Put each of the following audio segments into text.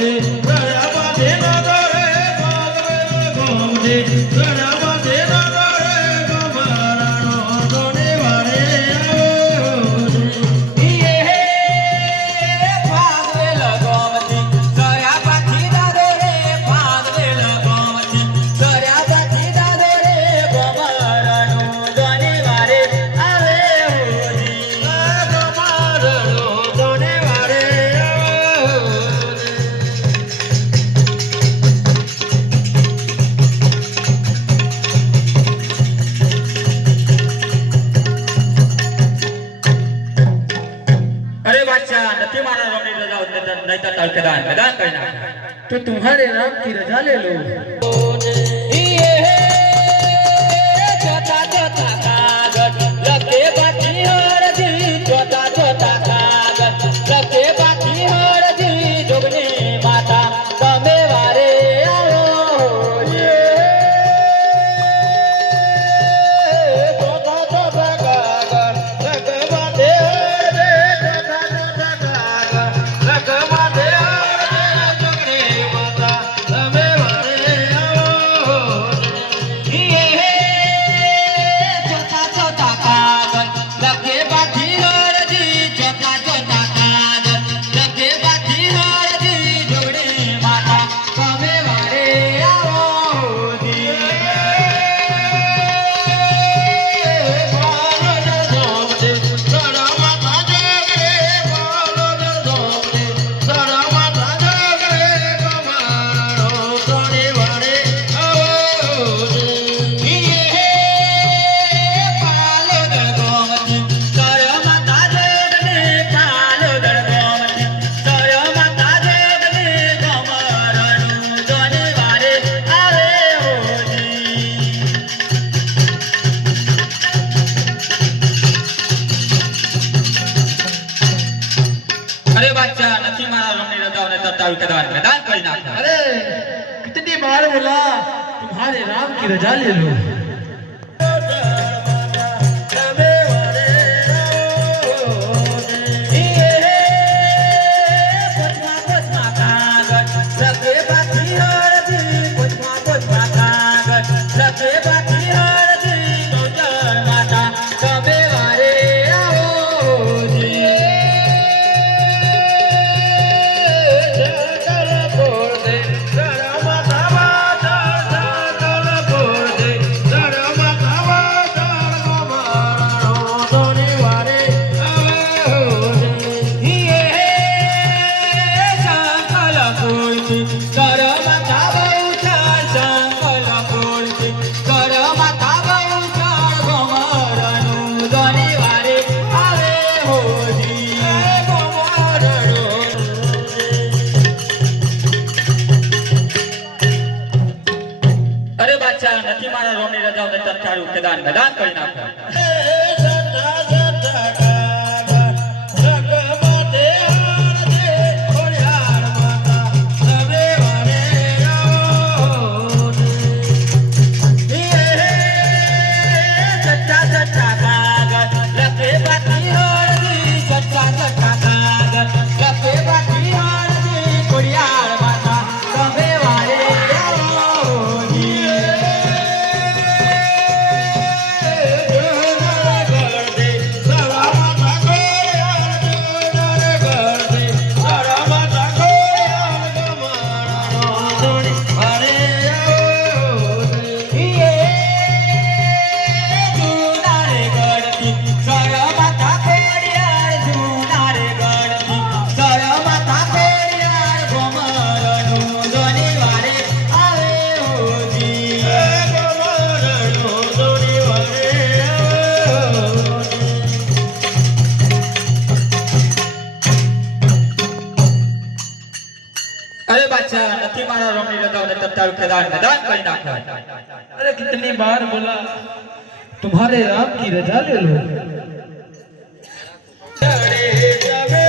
দে और प्रदान करना। तो तुम्हारे राम की रजा ले लो। कर नाखा अरे कितनी बार बोला तुम्हारे राम की रजा ले लो नथी मारा रोमनी रदा उन्हें तब तारु केदार मैदान कर डाका अरे कितनी बार बोला, तुम्हारे राम की रजा ले लो। अरे जावे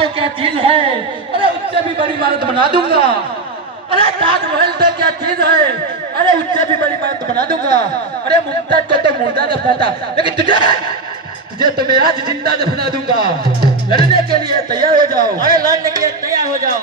तो क्या चीज़ है? अरे उससे भी बड़ी इमारत बना दूँगा। अरे ताजमहल तो क्या चीज़ है? अरे उससे भी बड़ी इमारत बना दूँगा। अरे मुमताज़ को तो मुर्दा दफना था लेकिन तुझे तुझे तो मैं आज ज़िंदा दफना दूँगा। लड़ने के लिए तैयार हो जाओ। अरे लड़ने के लिए तैयार हो जाओ।